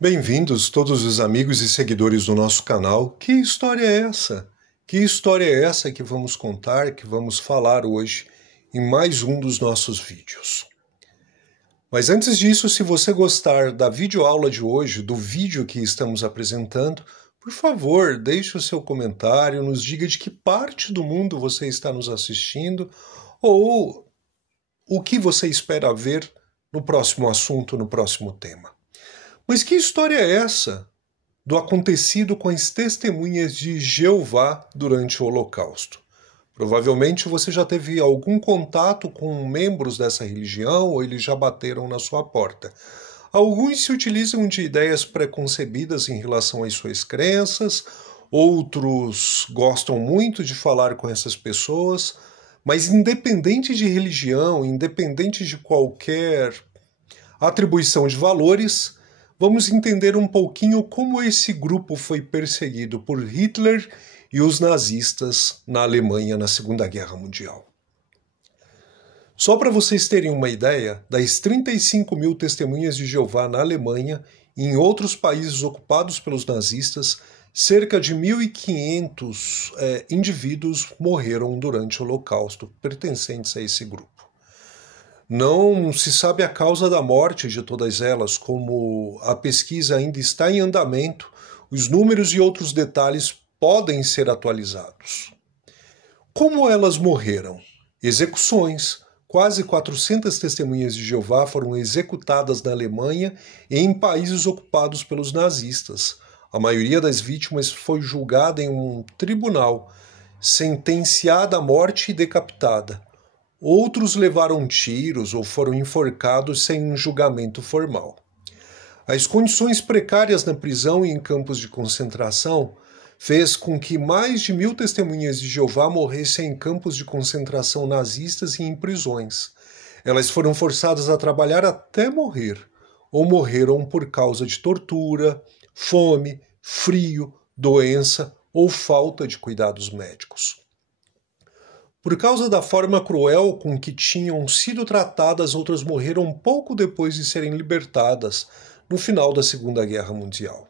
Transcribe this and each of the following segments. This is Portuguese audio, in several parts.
Bem-vindos todos os amigos e seguidores do nosso canal. Que história é essa? Que história é essa que vamos contar, que vamos falar hoje em mais um dos nossos vídeos? Mas antes disso, se você gostar da videoaula de hoje, do vídeo que estamos apresentando, por favor, deixe o seu comentário, nos diga de que parte do mundo você está nos assistindo ou o que você espera ver no próximo assunto, no próximo tema. Mas que história é essa do acontecido com as testemunhas de Jeová durante o Holocausto? Provavelmente você já teve algum contato com membros dessa religião ou eles já bateram na sua porta. Alguns se utilizam de ideias preconcebidas em relação às suas crenças, outros gostam muito de falar com essas pessoas, mas independente de religião, independente de qualquer atribuição de valores, vamos entender um pouquinho como esse grupo foi perseguido por Hitler e os nazistas na Alemanha na Segunda Guerra Mundial. Só para vocês terem uma ideia, das 35 mil testemunhas de Jeová na Alemanha e em outros países ocupados pelos nazistas, cerca de 1.500 indivíduos morreram durante o Holocausto, pertencentes a esse grupo. Não se sabe a causa da morte de todas elas, como a pesquisa ainda está em andamento, os números e outros detalhes podem ser atualizados. Como elas morreram? Execuções. Quase 400 testemunhas de Jeová foram executadas na Alemanha e em países ocupados pelos nazistas. A maioria das vítimas foi julgada em um tribunal, sentenciada à morte e decapitada. Outros levaram tiros ou foram enforcados sem um julgamento formal. As condições precárias na prisão e em campos de concentração fez com que mais de 1.000 testemunhas de Jeová morressem em campos de concentração nazistas e em prisões. Elas foram forçadas a trabalhar até morrer, ou morreram por causa de tortura, fome, frio, doença ou falta de cuidados médicos. Por causa da forma cruel com que tinham sido tratadas, outras morreram pouco depois de serem libertadas, no final da Segunda Guerra Mundial.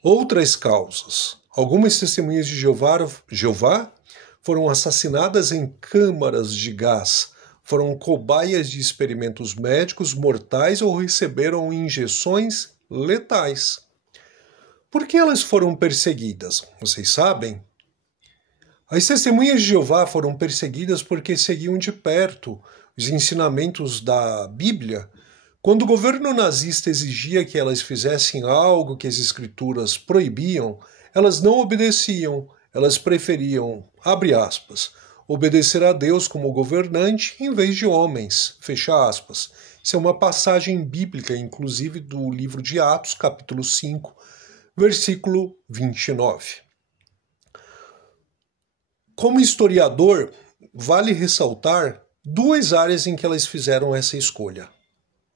Outras causas. Algumas testemunhas de Jeová foram assassinadas em câmaras de gás, foram cobaias de experimentos médicos mortais ou receberam injeções letais. Por que elas foram perseguidas? Vocês sabem? As testemunhas de Jeová foram perseguidas porque seguiam de perto os ensinamentos da Bíblia. Quando o governo nazista exigia que elas fizessem algo que as escrituras proibiam, elas não obedeciam, elas preferiam, abre aspas, obedecer a Deus como governante em vez de homens, fecha aspas. Isso é uma passagem bíblica, inclusive do livro de Atos, capítulo 5, versículo 29. Como historiador, vale ressaltar duas áreas em que elas fizeram essa escolha.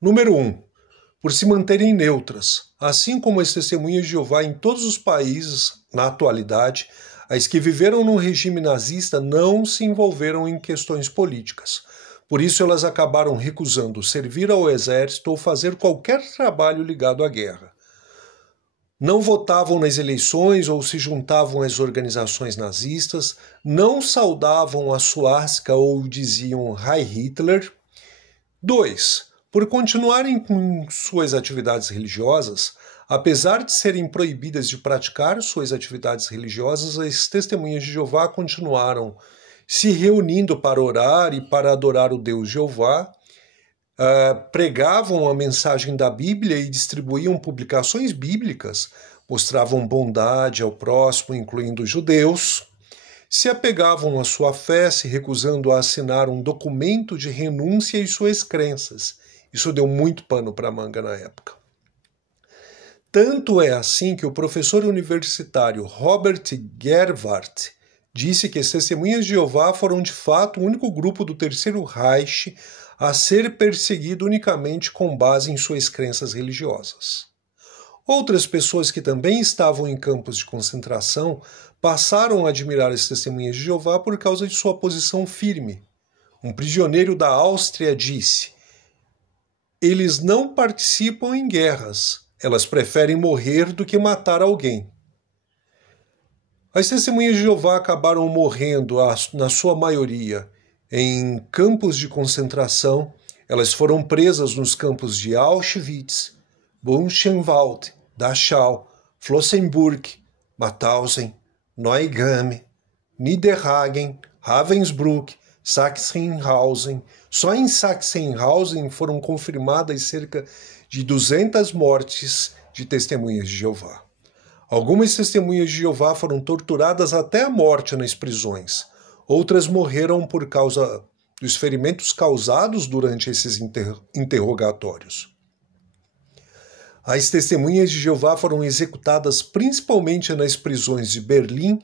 Número 1, por se manterem neutras. Assim como as testemunhas de Jeová em todos os países, na atualidade, as que viveram no regime nazista não se envolveram em questões políticas. Por isso elas acabaram recusando servir ao exército ou fazer qualquer trabalho ligado à guerra. Não votavam nas eleições ou se juntavam às organizações nazistas, não saudavam a suástica ou diziam Heil Hitler. 2. Por continuarem com suas atividades religiosas, apesar de serem proibidas de praticar suas atividades religiosas, as testemunhas de Jeová continuaram se reunindo para orar e para adorar o Deus Jeová, pregavam a mensagem da Bíblia e distribuíam publicações bíblicas, mostravam bondade ao próximo, incluindo judeus, se apegavam à sua fé, se recusando a assinar um documento de renúncia às suas crenças. Isso deu muito pano para a manga na época. Tanto é assim que o professor universitário Robert Gerwart disse que as testemunhas de Jeová foram de fato o único grupo do Terceiro Reich a ser perseguido unicamente com base em suas crenças religiosas. Outras pessoas que também estavam em campos de concentração passaram a admirar as testemunhas de Jeová por causa de sua posição firme. Um prisioneiro da Áustria disse: eles não participam em guerras, elas preferem morrer do que matar alguém. As testemunhas de Jeová acabaram morrendo, na sua maioria, em campos de concentração. Elas foram presas nos campos de Auschwitz, Buchenwald, Dachau, Flossenburg, Mauthausen, Neuengamme, Niederhagen, Ravensbrück, Sachsenhausen. Só em Sachsenhausen foram confirmadas cerca de 200 mortes de testemunhas de Jeová. Algumas testemunhas de Jeová foram torturadas até a morte nas prisões. Outras morreram por causa dos ferimentos causados durante esses interrogatórios. As testemunhas de Jeová foram executadas principalmente nas prisões de Berlim,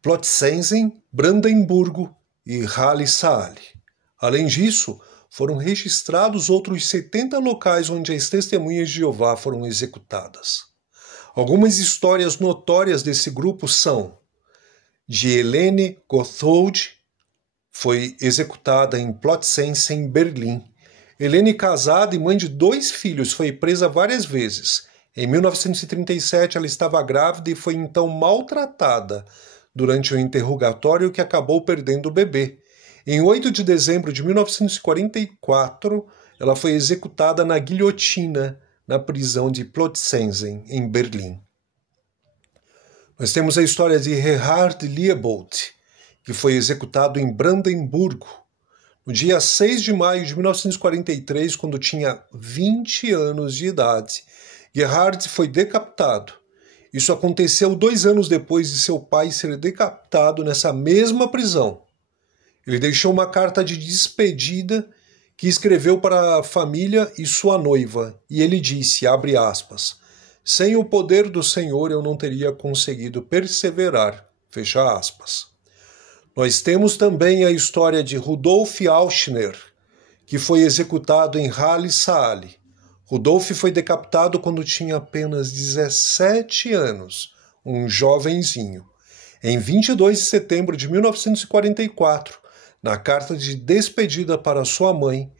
Plötzensee, Brandemburgo e Halle-Saale. Além disso, foram registrados outros 70 locais onde as testemunhas de Jeová foram executadas. Algumas histórias notórias desse grupo são de Helene Gothold, foi executada em Plötzensee, em Berlim. Helene, casada e mãe de 2 filhos, foi presa várias vezes. Em 1937, ela estava grávida e foi então maltratada durante o interrogatório, que acabou perdendo o bebê. Em 8 de dezembro de 1944, ela foi executada na guilhotina na prisão de Plötzensee, em Berlim. Nós temos a história de Gerhard Liebold, que foi executado em Brandemburgo, no dia 6 de maio de 1943, quando tinha 20 anos de idade. Gerhard foi decapitado. Isso aconteceu 2 anos depois de seu pai ser decapitado nessa mesma prisão. Ele deixou uma carta de despedida que escreveu para a família e sua noiva, e ele disse, abre aspas, sem o poder do Senhor eu não teria conseguido perseverar, fecha aspas. Nós temos também a história de Rudolf Auschner, que foi executado em Halle-Saale. Rudolf foi decapitado quando tinha apenas 17 anos, um jovenzinho. Em 22 de setembro de 1944, na carta de despedida para sua mãe,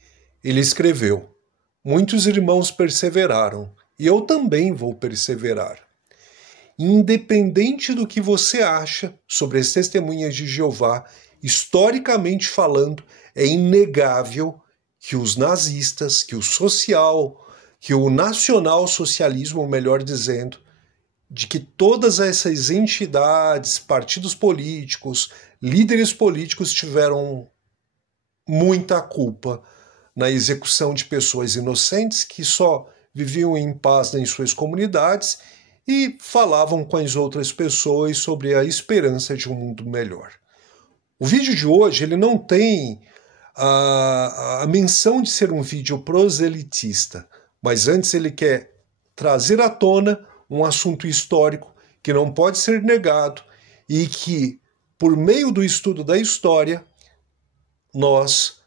ele escreveu: muitos irmãos perseveraram, e eu também vou perseverar. Independente do que você acha sobre as testemunhas de Jeová, historicamente falando, é inegável que os nazistas, que o nacional-socialismo, melhor dizendo, de que todas essas entidades, partidos políticos, líderes políticos tiveram muita culpa na execução de pessoas inocentes que só viviam em paz em suas comunidades e falavam com as outras pessoas sobre a esperança de um mundo melhor. O vídeo de hoje ele não tem a menção de ser um vídeo proselitista, mas antes ele quer trazer à tona um assunto histórico que não pode ser negado e que, por meio do estudo da história, nós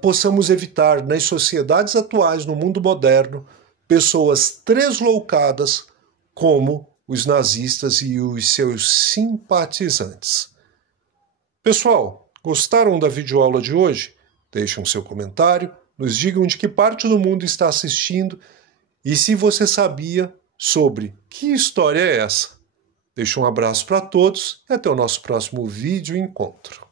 possamos evitar nas sociedades atuais, no mundo moderno, pessoas tresloucadas como os nazistas e os seus simpatizantes. Pessoal, gostaram da videoaula de hoje? Deixem um seu comentário, nos digam de que parte do mundo está assistindo e se você sabia sobre que história é essa. Deixo um abraço para todos e até o nosso próximo vídeo encontro.